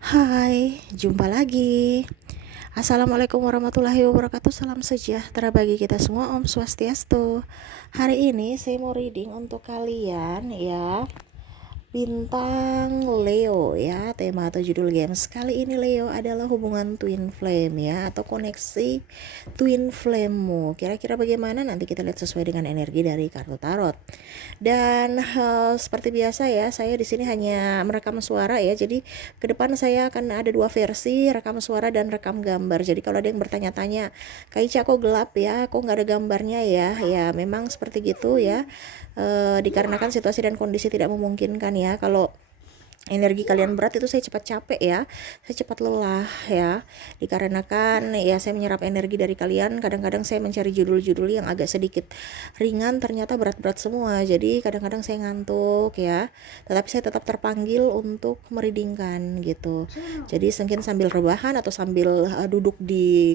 Hai, jumpa lagi. Assalamualaikum warahmatullahi wabarakatuh. Salam sejahtera bagi kita semua. Om Swastiastu. Hari ini saya mau reading untuk kalian ya. Bintang Leo ya, tema atau judul games kali ini Leo adalah hubungan twin flame ya, atau koneksi twin flame-mu. Kira-kira bagaimana? Nanti kita lihat sesuai dengan energi dari kartu tarot. Dan seperti biasa ya, saya di sini hanya merekam suara ya. Jadi ke depan saya akan ada dua versi, rekam suara dan rekam gambar. Jadi kalau ada yang bertanya-tanya, Kak Ica kok gelap ya, kok nggak ada gambarnya ya? Ya memang seperti gitu ya. Dikarenakan situasi dan kondisi tidak memungkinkan ya. Kalau energi kalian berat itu saya cepat capek ya, saya cepat lelah ya, dikarenakan ya saya menyerap energi dari kalian. Kadang-kadang saya mencari judul-judul yang agak sedikit ringan, ternyata berat-berat semua, jadi kadang-kadang saya ngantuk ya, tetapi saya tetap terpanggil untuk meridingkan gitu. Jadi mungkin sambil rebahan atau sambil duduk di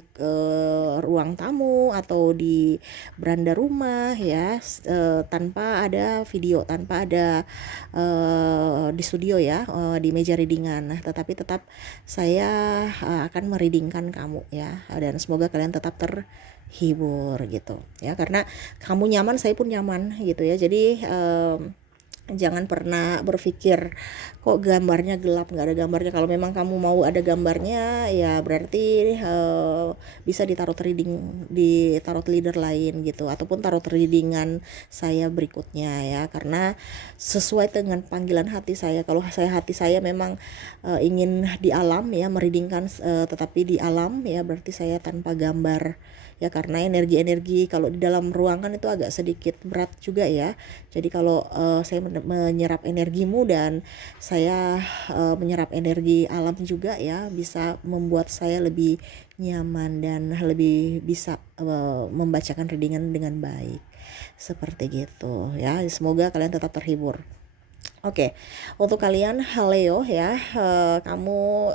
ruang tamu atau di beranda rumah ya, tanpa ada video, tanpa ada di studio ya, di meja readingan. Nah, tetapi tetap saya akan mereadingkan kamu ya, dan semoga kalian tetap terhibur gitu ya, karena kamu nyaman, saya pun nyaman gitu ya. Jadi jangan pernah berpikir kok gambarnya gelap, nggak ada gambarnya. Kalau memang kamu mau ada gambarnya ya berarti bisa ditaruh reading di tarot leader lain gitu, ataupun tarot readingan saya berikutnya ya, karena sesuai dengan panggilan hati saya. Kalau hati saya memang ingin di alam ya, mereadingkan tetapi di alam ya, berarti saya tanpa gambar ya, karena energi-energi kalau di dalam ruangan itu agak sedikit berat juga ya. Jadi kalau saya menyerap energimu dan saya menyerap energi alam juga ya, bisa membuat saya lebih nyaman dan lebih bisa membacakan readingan dengan baik. Seperti gitu ya. Semoga kalian tetap terhibur. Oke, untuk kalian Leo ya, kamu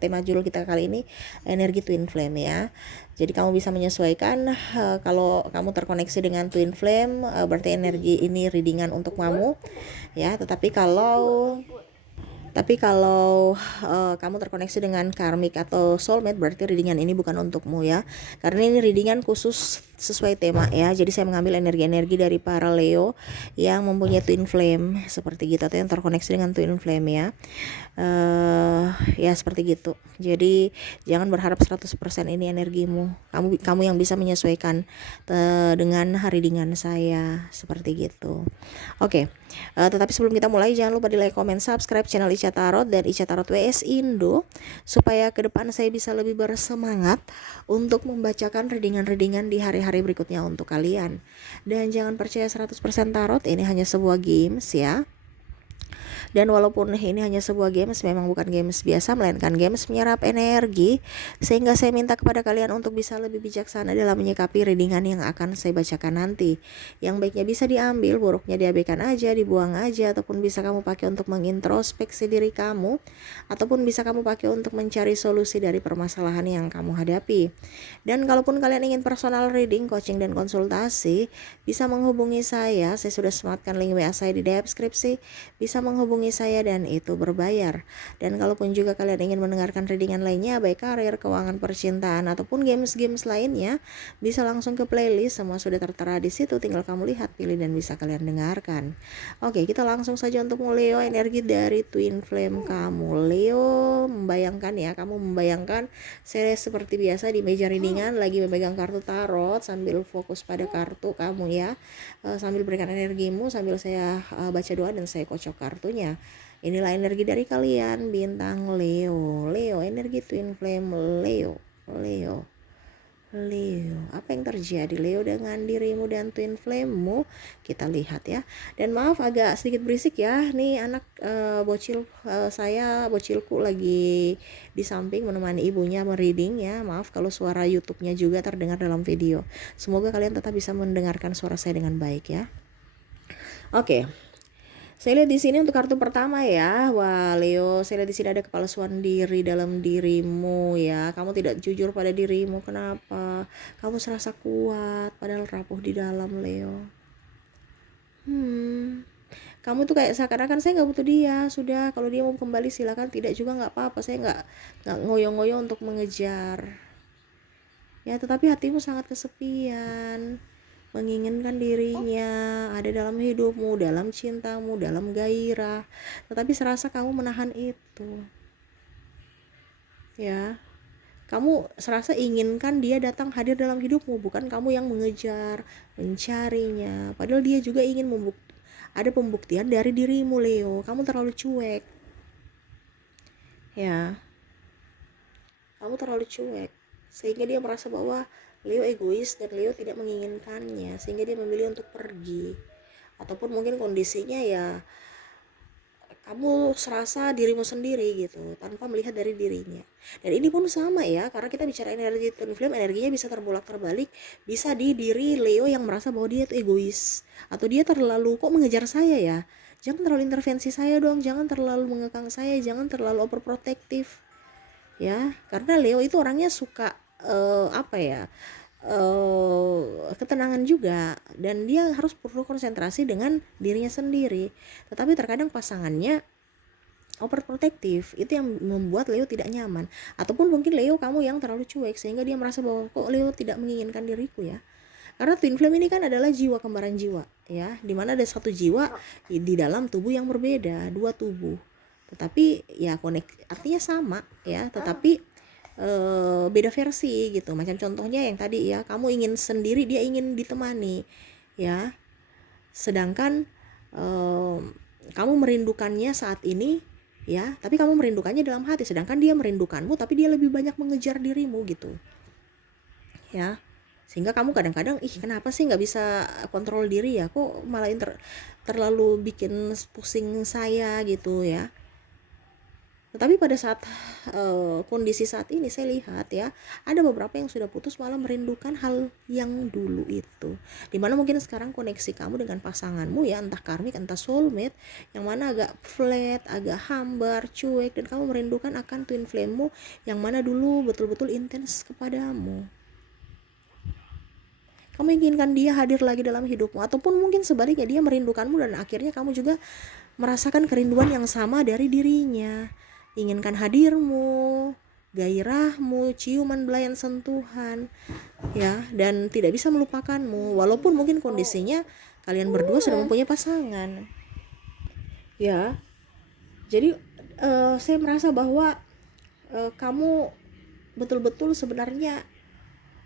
tema judul kita kali ini energi twin flame ya. Jadi kamu bisa menyesuaikan, kalau kamu terkoneksi dengan twin flame, berarti energi ini readingan untuk kamu ya. Tapi kalau kamu terkoneksi dengan karmic atau soulmate, berarti readingan ini bukan untukmu ya. Karena ini readingan khusus sesuai tema ya. Jadi saya mengambil energi-energi dari para Leo yang mempunyai twin flame seperti gitu, atau yang terkoneksi dengan twin flame ya. Ya seperti gitu. Jadi jangan berharap 100% ini energimu. Kamu yang bisa menyesuaikan dengan readingan saya seperti gitu. Oke. Tetapi sebelum kita mulai, jangan lupa di like, comment, subscribe channel Ica Tarot dan Ica Tarot WS Indo, supaya ke depan saya bisa lebih bersemangat untuk membacakan readingan-readingan di hari-hari berikutnya untuk kalian. Dan jangan percaya 100% tarot, ini hanya sebuah games ya. Dan walaupun ini hanya sebuah games, memang bukan games biasa, melainkan games menyerap energi, sehingga saya minta kepada kalian untuk bisa lebih bijaksana dalam menyikapi readingan yang akan saya bacakan nanti. Yang baiknya bisa diambil, buruknya diabaikan aja, dibuang aja, ataupun bisa kamu pakai untuk mengintrospeksi diri kamu, ataupun bisa kamu pakai untuk mencari solusi dari permasalahan yang kamu hadapi. Dan kalaupun kalian ingin personal reading, coaching, dan konsultasi, bisa menghubungi saya sudah sematkan link WA saya di deskripsi. Bisa menghubungi saya dan itu berbayar. Dan kalaupun juga kalian ingin mendengarkan readingan lainnya, baik karir, keuangan, percintaan, ataupun games-games lainnya, bisa langsung ke playlist, semua sudah tertera di situ, tinggal kamu lihat, pilih, dan bisa kalian dengarkan. Oke, kita langsung saja untuk Leo, energi dari twin flame kamu. Leo, membayangkan ya, kamu membayangkan saya seperti biasa di meja readingan lagi memegang kartu tarot sambil fokus pada kartu kamu ya, sambil berikan energimu, sambil saya baca doa dan saya kocok kartunya. Inilah energi dari kalian bintang Leo. Leo, energi twin flame Leo. Leo, apa yang terjadi Leo dengan dirimu dan twin flame-mu? Kita lihat ya. Dan maaf agak sedikit berisik ya. Nih anak bocilku lagi di samping menemani ibunya mereading ya. Maaf kalau suara YouTube-nya juga terdengar dalam video. Semoga kalian tetap bisa mendengarkan suara saya dengan baik ya. Oke. Saya lihat di sini untuk kartu pertama ya. Wah, Leo, saya lihat di sini ada kepalsuan diri dalam dirimu ya. Kamu tidak jujur pada dirimu. Kenapa? Kamu serasa kuat padahal rapuh di dalam, Leo. kamu tuh kayak seakan-akan saya nggak butuh dia, sudah kalau dia mau kembali silakan, tidak juga nggak apa-apa, saya nggak ngoyo-ngoyo untuk mengejar. Ya, tetapi hatimu sangat kesepian, menginginkan dirinya ada dalam hidupmu, dalam cintamu, dalam gairah, tetapi serasa kamu menahan itu. Ya, kamu serasa inginkan dia datang hadir dalam hidupmu, bukan kamu yang mengejar, mencarinya. Padahal dia juga ingin ada pembuktian dari dirimu, Leo. Kamu terlalu cuek. Ya, kamu terlalu cuek. Sehingga dia merasa bahwa Leo egois dan Leo tidak menginginkannya, sehingga dia memilih untuk pergi. Ataupun mungkin kondisinya ya kamu serasa dirimu sendiri gitu tanpa melihat dari dirinya. Dan ini pun sama ya, karena kita bicara energi twin flame, energinya bisa terbolak terbalik, bisa di diri Leo yang merasa bahwa dia itu egois atau dia terlalu kok mengejar saya ya, jangan terlalu intervensi saya dong, jangan terlalu mengekang saya, jangan terlalu overprotective ya, karena Leo itu orangnya suka ketenangan juga, dan dia harus perlu konsentrasi dengan dirinya sendiri. Tetapi terkadang pasangannya overprotective, itu yang membuat Leo tidak nyaman. Ataupun mungkin Leo kamu yang terlalu cuek sehingga dia merasa bahwa kok Leo tidak menginginkan diriku ya. Karena twin flame ini kan adalah jiwa kembaran jiwa ya, dimana ada satu jiwa di dalam tubuh yang berbeda, dua tubuh, tetapi ya artinya sama ya, tetapi beda versi gitu. Macam contohnya yang tadi ya, kamu ingin sendiri, dia ingin ditemani ya, sedangkan kamu merindukannya saat ini ya, tapi kamu merindukannya dalam hati, sedangkan dia merindukanmu tapi dia lebih banyak mengejar dirimu gitu ya. Sehingga kamu kadang-kadang kenapa sih nggak bisa kontrol diri ya, kok malah terlalu bikin pusing saya gitu ya. Tetapi pada saat kondisi saat ini saya lihat ya, ada beberapa yang sudah putus malah merindukan hal yang dulu itu. Dimana mungkin sekarang koneksi kamu dengan pasanganmu ya, entah karmik entah soulmate, yang mana agak flat, agak hambar, cuek, dan kamu merindukan akan twin flame-mu yang mana dulu betul-betul intens kepadamu. Kamu inginkan dia hadir lagi dalam hidupmu, ataupun mungkin sebaliknya dia merindukanmu dan akhirnya kamu juga merasakan kerinduan yang sama dari dirinya. Inginkan hadirmu, gairahmu, ciuman, belayan, sentuhan ya, dan tidak bisa melupakanmu walaupun mungkin kondisinya kalian berdua sudah mempunyai pasangan ya. Jadi saya merasa bahwa kamu betul-betul sebenarnya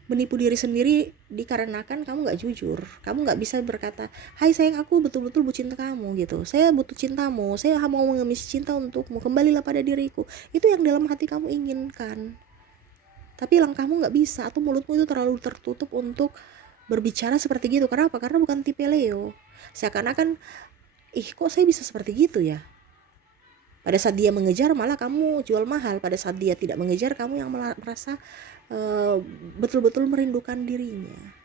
menipu diri sendiri, dikarenakan kamu gak jujur. Kamu gak bisa berkata, hai sayang, aku betul-betul butuh cinta kamu gitu, saya butuh cintamu, saya mau mengemis cinta untukmu, kembalilah pada diriku. Itu yang dalam hati kamu inginkan, tapi langkahmu gak bisa, atau mulutmu itu terlalu tertutup untuk berbicara seperti gitu. Kenapa? Karena bukan tipe Leo. Seakan-akan kok saya bisa seperti gitu ya. Pada saat dia mengejar malah kamu jual mahal, pada saat dia tidak mengejar kamu yang merasa betul-betul merindukan dirinya.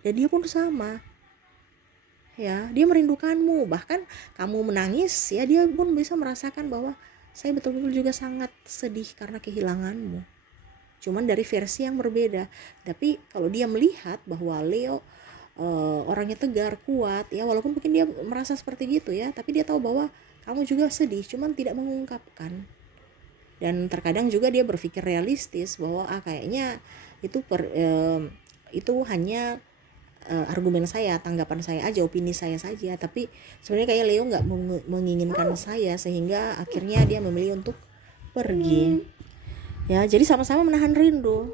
Dan dia pun sama ya, dia merindukanmu, bahkan kamu menangis ya, dia pun bisa merasakan bahwa saya betul-betul juga sangat sedih karena kehilanganmu, cuman dari versi yang berbeda. Tapi kalau dia melihat bahwa Leo orangnya tegar, kuat ya, walaupun mungkin dia merasa seperti gitu ya, tapi dia tahu bahwa kamu juga sedih, cuman tidak mengungkapkan. Dan terkadang juga dia berpikir realistis bahwa kayaknya itu hanya argumen saya, tanggapan saya aja, opini saya saja. Tapi sebenarnya kayak Leo nggak menginginkan saya, sehingga akhirnya dia memilih untuk pergi. Ya, jadi sama-sama menahan rindu.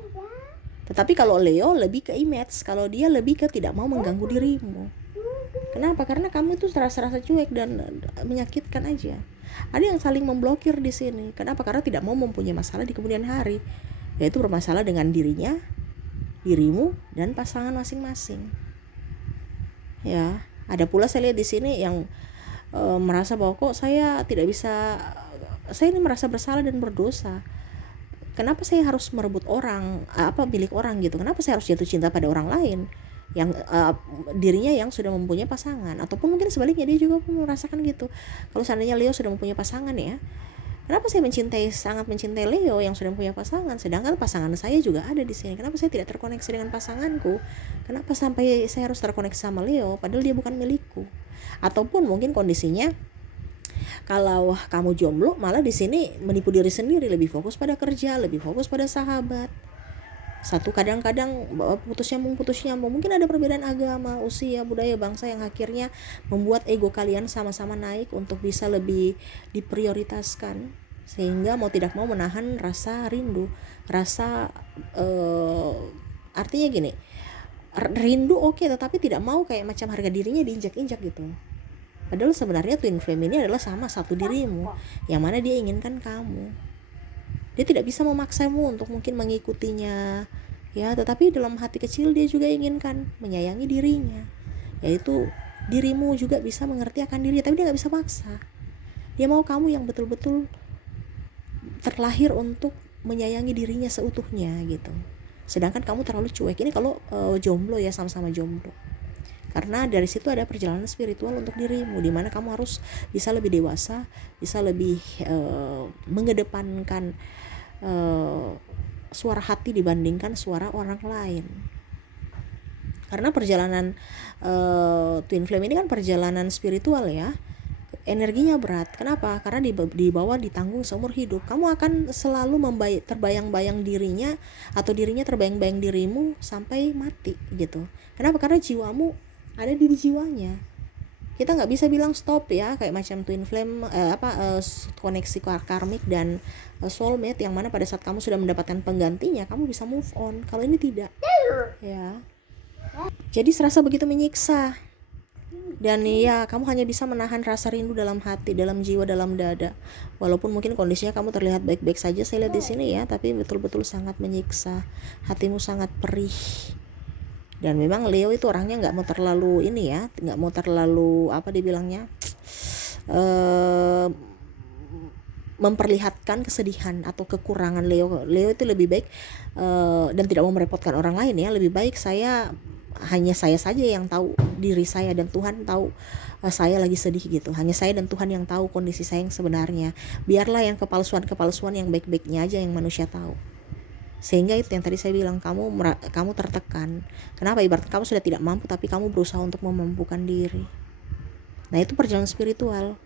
Tetapi kalau Leo lebih ke image, kalau dia lebih ke tidak mau mengganggu dirimu. Kenapa? Karena kamu itu serasa cuek dan menyakitkan aja. Ada yang saling memblokir di sini. Kenapa? Karena tidak mau mempunyai masalah di kemudian hari, yaitu bermasalah dengan dirinya, dirimu, dan pasangan masing-masing. Ya, ada pula saya lihat di sini yang merasa bahwa kok saya tidak bisa, saya ini merasa bersalah dan berdosa. Kenapa saya harus merebut orang, milik orang gitu? Kenapa saya harus jatuh cinta pada orang lain yang dirinya yang sudah mempunyai pasangan? Ataupun mungkin sebaliknya, dia juga merasakan gitu. Kalau seandainya Leo sudah mempunyai pasangan ya, Kenapa saya sangat mencintai Leo yang sudah punya pasangan, sedangkan pasangan saya juga ada di sini. Kenapa saya tidak terkoneksi dengan pasanganku? Kenapa sampai saya harus terkoneksi sama Leo padahal dia bukan milikku? Ataupun mungkin kondisinya kalau kamu jomblo malah di sini menipu diri sendiri, lebih fokus pada kerja, lebih fokus pada sahabat. Satu kadang-kadang putus nyambung, mungkin ada perbedaan agama, usia, budaya, bangsa yang akhirnya membuat ego kalian sama-sama naik untuk bisa lebih diprioritaskan, sehingga mau tidak mau menahan rasa rindu, rasa artinya gini, rindu oke, tetapi tidak mau kayak macam harga dirinya diinjak-injak gitu. Padahal sebenarnya twin flame ini adalah sama satu dirimu, yang mana dia inginkan kamu. Dia tidak bisa memaksamu untuk mungkin mengikutinya, ya, tetapi dalam hati kecil dia juga inginkan menyayangi dirinya, yaitu dirimu juga bisa mengerti akan diri, tapi dia nggak bisa paksa. Dia mau kamu yang betul-betul terlahir untuk menyayangi dirinya seutuhnya gitu. Sedangkan kamu terlalu cuek. Ini kalau jomblo ya, sama-sama jomblo. Karena dari situ ada perjalanan spiritual untuk dirimu, dimana kamu harus bisa lebih dewasa, bisa lebih mengedepankan suara hati dibandingkan suara orang lain. Karena perjalanan twin flame ini kan perjalanan spiritual ya, energinya berat. Kenapa? Karena di bawah ditanggung seumur hidup. Kamu akan selalu terbayang-bayang dirinya, atau dirinya terbayang-bayang dirimu sampai mati gitu. Kenapa? Karena jiwamu ada di jiwanya. Kita nggak bisa bilang stop ya, kayak macam twin flame koneksi karmik dan soulmate, yang mana pada saat kamu sudah mendapatkan penggantinya kamu bisa move on. Kalau ini tidak ya, jadi serasa begitu menyiksa. Dan ya, kamu hanya bisa menahan rasa rindu dalam hati, dalam jiwa, dalam dada. Walaupun mungkin kondisinya kamu terlihat baik-baik saja saya lihat di sini ya, tapi betul-betul sangat menyiksa. Hatimu sangat perih. Dan memang Leo itu orangnya nggak mau terlalu ini ya, nggak mau terlalu apa dibilangnya, memperlihatkan kesedihan atau kekurangan Leo. Leo itu lebih baik dan tidak mau merepotkan orang lain ya. Lebih baik hanya saya saja yang tahu diri saya, dan Tuhan tahu saya lagi sedih gitu. Hanya saya dan Tuhan yang tahu kondisi saya yang sebenarnya. Biarlah yang kepalsuan yang baik-baiknya aja yang manusia tahu. Sehingga itu yang tadi saya bilang, kamu tertekan. Kenapa? Ibarat kamu sudah tidak mampu tapi kamu berusaha untuk memampukan diri. Nah, itu perjalanan spiritual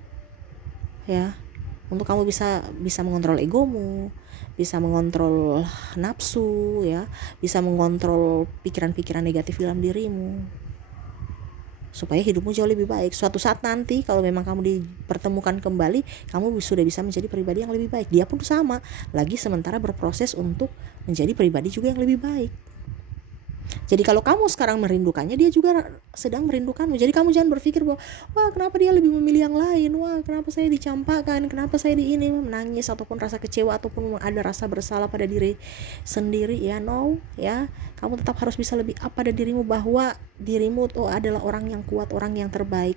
ya, untuk kamu bisa mengontrol egomu, bisa mengontrol nafsu ya, bisa mengontrol pikiran-pikiran negatif dalam dirimu, supaya hidupmu jauh lebih baik. Suatu saat nanti kalau memang kamu dipertemukan kembali, kamu sudah bisa menjadi pribadi yang lebih baik. Dia pun sama, lagi sementara berproses untuk menjadi pribadi juga yang lebih baik. Jadi kalau kamu sekarang merindukannya, dia juga sedang merindukanmu. Jadi kamu jangan berpikir bahwa wah, kenapa dia lebih memilih yang lain, wah kenapa saya dicampakkan, kenapa saya ini, menangis ataupun rasa kecewa ataupun ada rasa bersalah pada diri sendiri ya. No ya, kamu tetap harus bisa lebih up pada dirimu, bahwa dirimu itu adalah orang yang kuat, orang yang terbaik,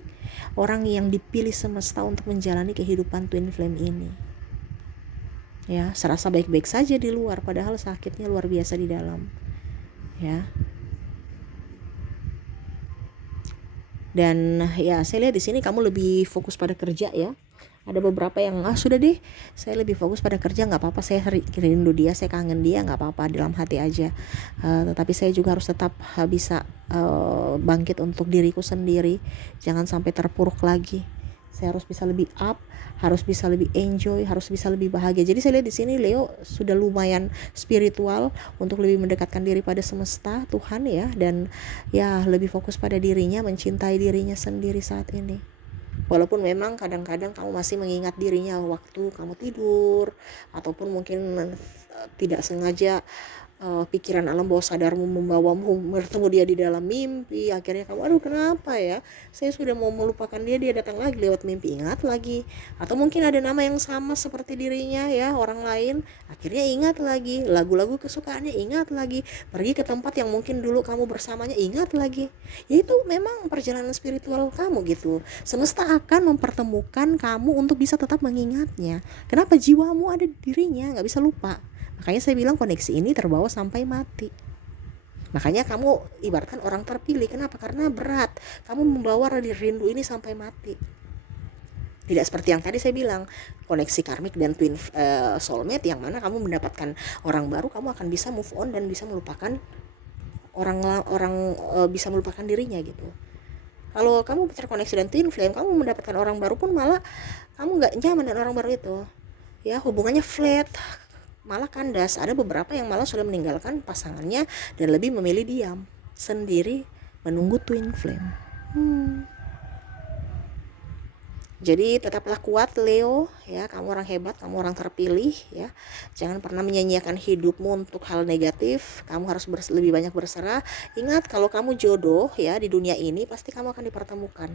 orang yang dipilih semesta untuk menjalani kehidupan twin flame ini ya. Serasa baik-baik saja di luar, padahal sakitnya luar biasa di dalam ya. Dan ya, saya lihat di sini kamu lebih fokus pada kerja ya. Ada beberapa yang sudah deh, saya lebih fokus pada kerja, nggak apa-apa, saya rindu dia, saya kangen dia, nggak apa-apa, dalam hati aja. Tetapi saya juga harus tetap bisa bangkit untuk diriku sendiri, jangan sampai terpuruk lagi. Saya harus bisa lebih up, harus bisa lebih enjoy, harus bisa lebih bahagia. Jadi saya lihat di sini Leo sudah lumayan spiritual untuk lebih mendekatkan diri pada semesta, Tuhan ya, dan ya lebih fokus pada dirinya, mencintai dirinya sendiri saat ini. Walaupun memang kadang-kadang kamu masih mengingat dirinya waktu kamu tidur, ataupun mungkin tidak sengaja pikiran alam bawah sadarmu membawamu bertemu dia di dalam mimpi. Akhirnya kamu, aduh kenapa ya, saya sudah mau melupakan dia datang lagi lewat mimpi, ingat lagi. Atau mungkin ada nama yang sama seperti dirinya ya, orang lain, akhirnya ingat lagi. Lagu-lagu kesukaannya ingat lagi. Pergi ke tempat yang mungkin dulu kamu bersamanya, ingat lagi. Ya itu memang perjalanan spiritual kamu gitu. Semesta akan mempertemukan kamu untuk bisa tetap mengingatnya. Kenapa? Jiwamu ada di dirinya, gak bisa lupa. Makanya saya bilang koneksi ini terbawa sampai mati. Makanya kamu ibaratkan orang terpilih. Kenapa? Karena berat. Kamu membawa rindu ini sampai mati. Tidak seperti yang tadi saya bilang, koneksi karmik dan twin soulmate, yang mana kamu mendapatkan orang baru, kamu akan bisa move on dan bisa melupakan orang orang bisa melupakan dirinya gitu. Kalau kamu terkoneksi dengan twin flame, kamu mendapatkan orang baru pun malah kamu nggak nyaman dengan orang baru itu, ya hubungannya flat, malah kandas. Ada beberapa yang malah sudah meninggalkan pasangannya dan lebih memilih diam sendiri menunggu twin flame. Jadi tetaplah kuat Leo, ya kamu orang hebat, kamu orang terpilih, ya jangan pernah menyanyiakan hidupmu untuk hal negatif. Kamu harus lebih banyak berserah. Ingat, kalau kamu jodoh ya di dunia ini, pasti kamu akan dipertemukan.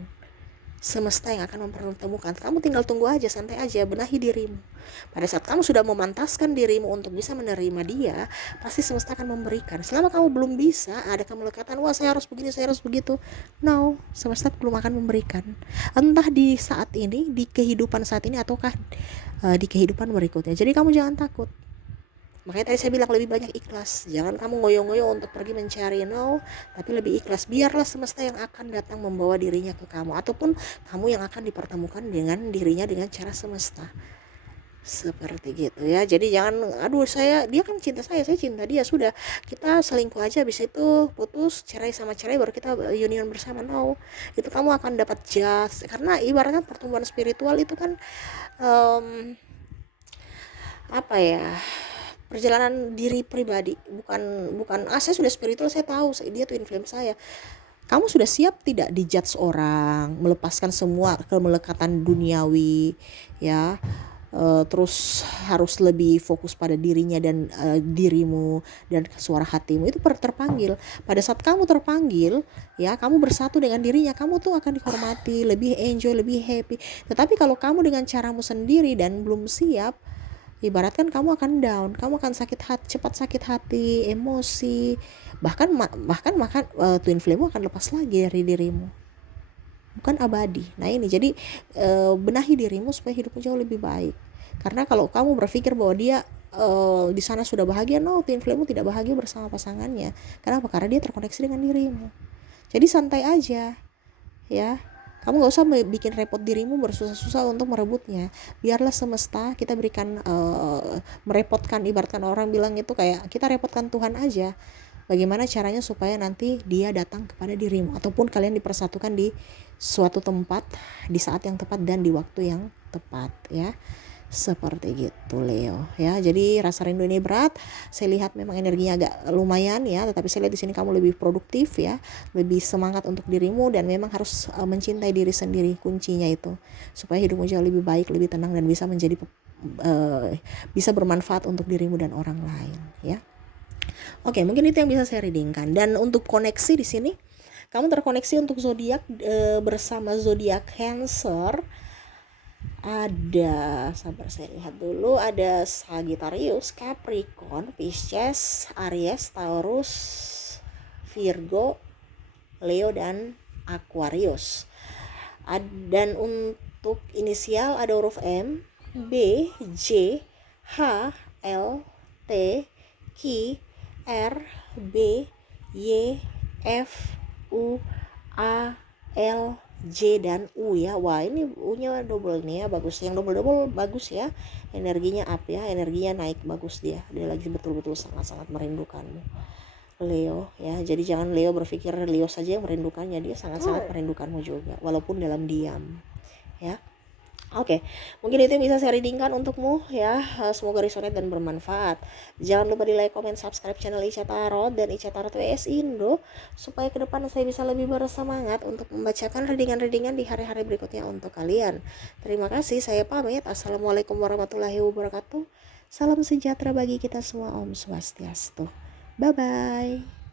Semesta yang akan mempertemukan. Kamu tinggal tunggu aja, santai aja, benahi dirimu. Pada saat kamu sudah memantaskan dirimu untuk bisa menerima dia, pasti semesta akan memberikan. Selama kamu belum bisa, ada kemelekatan, wah saya harus begini, saya harus begitu. No, semesta belum akan memberikan. Entah di saat ini, di kehidupan saat ini, ataukah di kehidupan berikutnya. Jadi kamu jangan takut. Makanya tadi saya bilang lebih banyak ikhlas. Jangan kamu ngoyo-ngoyo untuk pergi mencari, no, tapi lebih ikhlas. Biarlah semesta yang akan datang membawa dirinya ke kamu, ataupun kamu yang akan dipertemukan dengan dirinya dengan cara semesta. Seperti gitu ya. Jadi jangan, aduh dia kan cinta saya cinta dia, sudah kita selingkuh aja, habis itu putus, cerai sama cerai, baru kita union bersama. No, itu kamu akan dapat judge. Karena ibaratnya pertumbuhan spiritual itu kan apa ya, perjalanan diri pribadi, bukan saya sudah spiritual, saya tahu dia twin flame saya. Kamu sudah siap tidak dijudge orang, melepaskan semua kemelekatan duniawi, ya terus harus lebih fokus pada dirinya dan dirimu dan suara hatimu itu terpanggil. Pada saat kamu terpanggil, ya kamu bersatu dengan dirinya, kamu tuh akan dihormati, lebih enjoy, lebih happy. Tetapi kalau kamu dengan caramu sendiri dan belum siap, ibaratkan kamu akan down, kamu akan cepat sakit hati, emosi, bahkan twin flame akan lepas lagi dari dirimu, bukan abadi. Nah ini jadi benahi dirimu supaya hidupmu jauh lebih baik. Karena kalau kamu berpikir bahwa dia di sana sudah bahagia, no, twin flame tidak bahagia bersama pasangannya. Kenapa? Karena dia terkoneksi dengan dirimu. Jadi santai aja, ya. Kamu gak usah bikin repot dirimu bersusah-susah untuk merebutnya. Biarlah semesta, kita berikan merepotkan, ibaratkan orang bilang itu kayak kita repotkan Tuhan aja. Bagaimana caranya supaya nanti dia datang kepada dirimu, ataupun kalian dipersatukan di suatu tempat, di saat yang tepat dan di waktu yang tepat, ya. Seperti gitu Leo, ya. Jadi rasa rindu ini berat. Saya lihat memang energinya agak lumayan, ya, tetapi saya lihat di sini kamu lebih produktif, ya, lebih semangat untuk dirimu, dan memang harus mencintai diri sendiri, kuncinya itu, supaya hidupmu jauh lebih baik, lebih tenang, dan bisa menjadi bisa bermanfaat untuk dirimu dan orang lain, ya. Oke, mungkin itu yang bisa saya readingkan. Dan untuk koneksi di sini, kamu terkoneksi untuk zodiak bersama zodiak Cancer. Ada, sabar saya lihat dulu, ada Sagittarius, Capricorn, Pisces, Aries, Taurus, Virgo, Leo, dan Aquarius. Dan untuk inisial ada huruf M, B, J, H, L, T, Q, R, B, Y, F, U, A, L, J, dan U, ya. Wah, ini U-nya double nih, ya, bagus. Yang double bagus, ya. Energinya up, ya, energinya naik, bagus dia. Dia lagi betul-betul sangat-sangat merindukanmu, Leo, ya. Jadi jangan Leo berpikir Leo saja yang merindukannya, dia sangat-sangat merindukanmu juga, walaupun dalam diam, ya. Oke, mungkin itu yang bisa saya readingkan untukmu, ya. Semoga resonate dan bermanfaat. Jangan lupa di like, comment, subscribe channel Ica Tarot dan Ica Tarot WS Indo, supaya ke depan saya bisa lebih bersemangat untuk membacakan readingan-readingan di hari-hari berikutnya untuk kalian. Terima kasih, saya pamit. Assalamualaikum warahmatullahi wabarakatuh. Salam sejahtera bagi kita semua. Om Swastiastu. Bye-bye.